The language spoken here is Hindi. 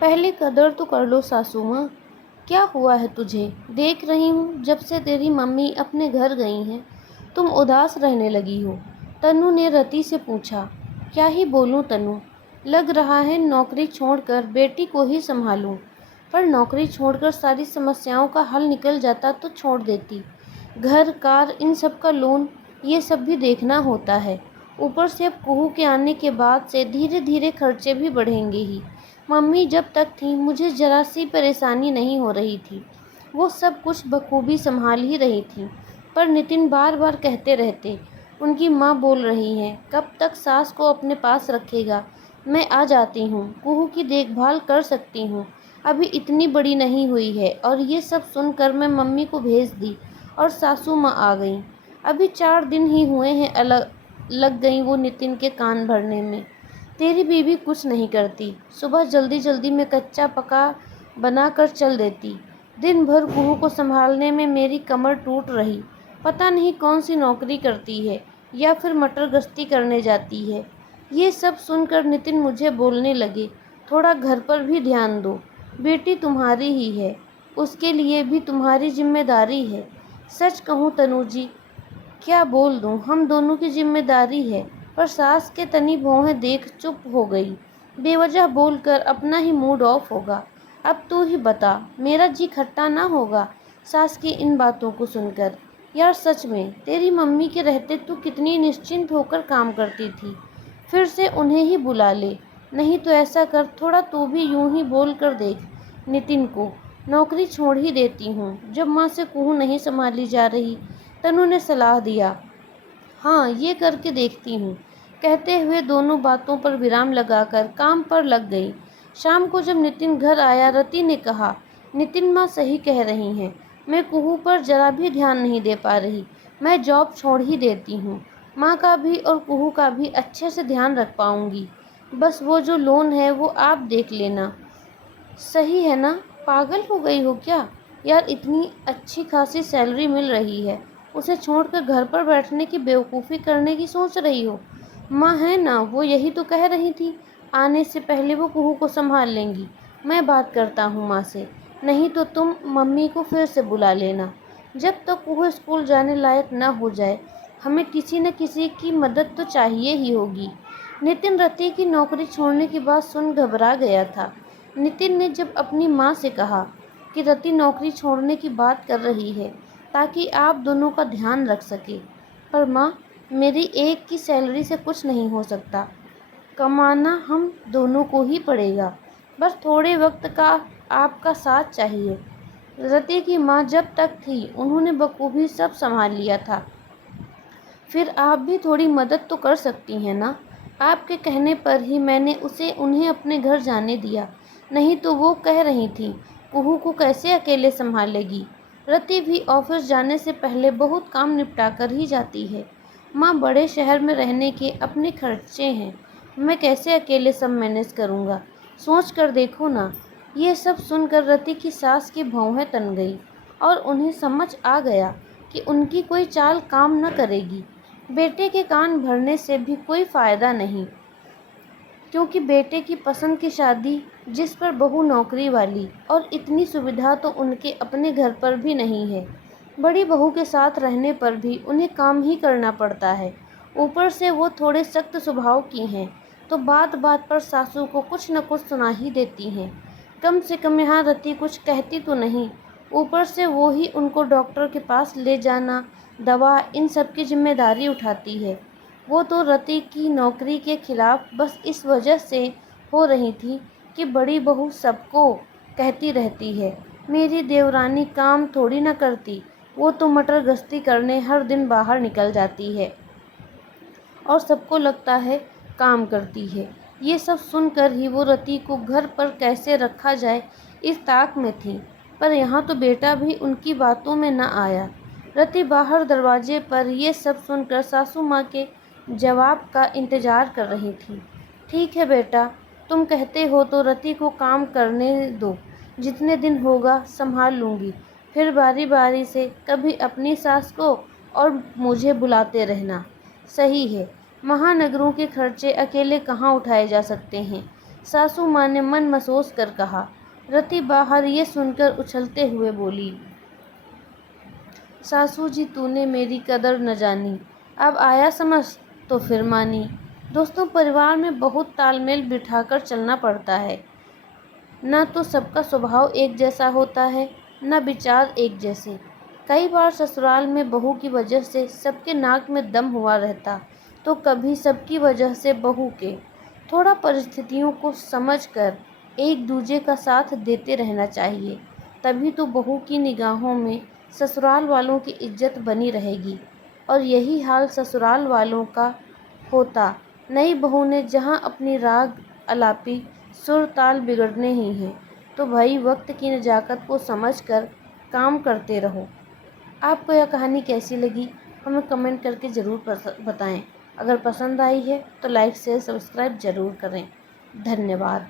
पहले कदर तो कर लो सासू माँ। क्या हुआ है तुझे? देख रही हूँ जब से तेरी मम्मी अपने घर गई हैं तुम उदास रहने लगी हो। तनु ने रति से पूछा। क्या ही बोलूँ तनु, लग रहा है नौकरी छोड़कर बेटी को ही संभालूं। पर नौकरी छोड़कर सारी समस्याओं का हल निकल जाता तो छोड़ देती। घर कार इन सब का लोन ये सब भी देखना होता है। ऊपर से अब कुहू के आने के बाद से धीरे धीरे खर्चे भी बढ़ेंगे ही। मम्मी जब तक थी मुझे जरा सी परेशानी नहीं हो रही थी, वो सब कुछ बखूबी संभाल ही रही थी। पर नितिन बार बार कहते रहते, उनकी माँ बोल रही हैं, कब तक सास को अपने पास रखेगा। मैं आ जाती हूँ, कुहू की देखभाल कर सकती हूँ, अभी इतनी बड़ी नहीं हुई है। और ये सब सुनकर मैं मम्मी को भेज दी और सासू माँ आ गईं। अभी 4 दिन ही हुए हैं अलग लग गई वो नितिन के कान भरने में। तेरी बीवी कुछ नहीं करती, सुबह जल्दी जल्दी में कच्चा पका बना कर चल देती। दिन भर कुहू को संभालने में मेरी कमर टूट रही। पता नहीं कौन सी नौकरी करती है या फिर मटर गश्ती करने जाती है। ये सब सुनकर नितिन मुझे बोलने लगे, थोड़ा घर पर भी ध्यान दो, बेटी तुम्हारी ही है, उसके लिए भी तुम्हारी जिम्मेदारी है। सच कहूँ तनुजी, क्या बोल दूँ, हम दोनों की जिम्मेदारी है। पर सास के तनी भौहें देख चुप हो गई। बेवजह बोलकर अपना ही मूड ऑफ होगा। अब तू ही बता, मेरा जी खट्टा ना होगा सास की इन बातों को सुनकर। यार सच में तेरी मम्मी के रहते तू कितनी निश्चिंत होकर काम करती थी। फिर से उन्हें ही बुला ले। नहीं तो ऐसा कर, थोड़ा तू भी यूं ही बोल कर देख नितिन को, नौकरी छोड़ ही देती हूँ जब माँ से कुहू नहीं संभाली जा रही। तनु ने सलाह दिया। हाँ, ये करके देखती हूँ, कहते हुए दोनों बातों पर विराम लगाकर काम पर लग गई। शाम को जब नितिन घर आया, रति ने कहा, नितिन माँ सही कह रही हैं, मैं कुहू पर जरा भी ध्यान नहीं दे पा रही। मैं जॉब छोड़ ही देती हूँ, माँ का भी और कुहू का भी अच्छे से ध्यान रख पाऊँगी। बस वो जो लोन है वो आप देख लेना। सही है ना? पागल हो गई हो क्या? यार इतनी अच्छी खासी सैलरी मिल रही है, उसे छोड़कर घर पर बैठने की बेवकूफ़ी करने की सोच रही हो। माँ है ना, वो यही तो कह रही थी, आने से पहले वो कुहू को संभाल लेंगी। मैं बात करता हूँ माँ से, नहीं तो तुम मम्मी को फिर से बुला लेना। जब तक तो कुहू स्कूल जाने लायक न हो जाए, हमें किसी न किसी की मदद तो चाहिए ही होगी। नितिन रति की नौकरी छोड़ने की बात सुन घबरा गया था। नितिन ने जब अपनी माँ से कहा कि रति नौकरी छोड़ने की बात कर रही है ताकि आप दोनों का ध्यान रख सके, पर माँ, मेरी एक की सैलरी से कुछ नहीं हो सकता, कमाना हम दोनों को ही पड़ेगा। बस थोड़े वक्त का आपका साथ चाहिए। रति की माँ जब तक थी उन्होंने बखूबी सब संभाल लिया था, फिर आप भी थोड़ी मदद तो कर सकती हैं ना। आपके कहने पर ही मैंने उन्हें अपने घर जाने दिया, नहीं तो वो कह रही थी कुहू को कैसे अकेले संभालेगी। रति भी ऑफिस जाने से पहले बहुत काम निपटा कर ही जाती है। माँ, बड़े शहर में रहने के अपने खर्चे हैं, मैं कैसे अकेले सब मैनेज करूँगा, सोच कर देखो ना। ये सब सुनकर रति की सास की भौहें तन गई और उन्हें समझ आ गया कि उनकी कोई चाल काम न करेगी। बेटे के कान भरने से भी कोई फ़ायदा नहीं, क्योंकि बेटे की पसंद की शादी, जिस पर बहू नौकरी वाली, और इतनी सुविधा तो उनके अपने घर पर भी नहीं है। बड़ी बहू के साथ रहने पर भी उन्हें काम ही करना पड़ता है। ऊपर से वो थोड़े सख्त स्वभाव की हैं, तो बात बात पर सासू को कुछ न कुछ सुना ही देती हैं। कम से कम यहाँ रति कुछ कहती तो नहीं, ऊपर से वो ही उनको डॉक्टर के पास ले जाना, दवा, इन सब की जिम्मेदारी उठाती है। वो तो रति की नौकरी के खिलाफ बस इस वजह से हो रही थी कि बड़ी बहू सबको कहती रहती है, मेरी देवरानी काम थोड़ी ना करती, वो तो मटर गश्ती करने हर दिन बाहर निकल जाती है और सबको लगता है काम करती है। ये सब सुनकर ही वो रति को घर पर कैसे रखा जाए इस ताक में थी। पर यहाँ तो बेटा भी उनकी बातों में न आया। रति बाहर दरवाजे पर ये सब सुनकर सासू माँ के जवाब का इंतज़ार कर रही थी। ठीक है बेटा, तुम कहते हो तो रति को काम करने दो, जितने दिन होगा संभाल लूँगी, फिर बारी बारी से कभी अपनी सास को और मुझे बुलाते रहना। सही है, महानगरों के खर्चे अकेले कहाँ उठाए जा सकते हैं। सासू माँ ने मन महसूस कर कहा। रति बाहर ये सुनकर उछलते हुए बोली, सासू जी तूने मेरी कदर न जानी, अब आया समझ तो फिर मानी। दोस्तों, परिवार में बहुत तालमेल बिठाकर चलना पड़ता है। न तो सबका स्वभाव एक जैसा होता है, न विचार एक जैसे। कई बार ससुराल में बहू की वजह से सबके नाक में दम हुआ रहता, तो कभी सबकी वजह से बहू के। थोड़ा परिस्थितियों को समझकर एक दूजे का साथ देते रहना चाहिए, तभी तो बहू की निगाहों में ससुराल वालों की इज्जत बनी रहेगी। और यही हाल ससुराल वालों का होता, नई बहू ने जहाँ अपनी राग अलापी, सुर ताल बिगड़ने ही हैं, तो भाई वक्त की नज़ाकत को समझकर काम करते रहो। आपको यह कहानी कैसी लगी हमें कमेंट करके ज़रूर बताएं। अगर पसंद आई है तो लाइक शेयर सब्सक्राइब ज़रूर करें। धन्यवाद।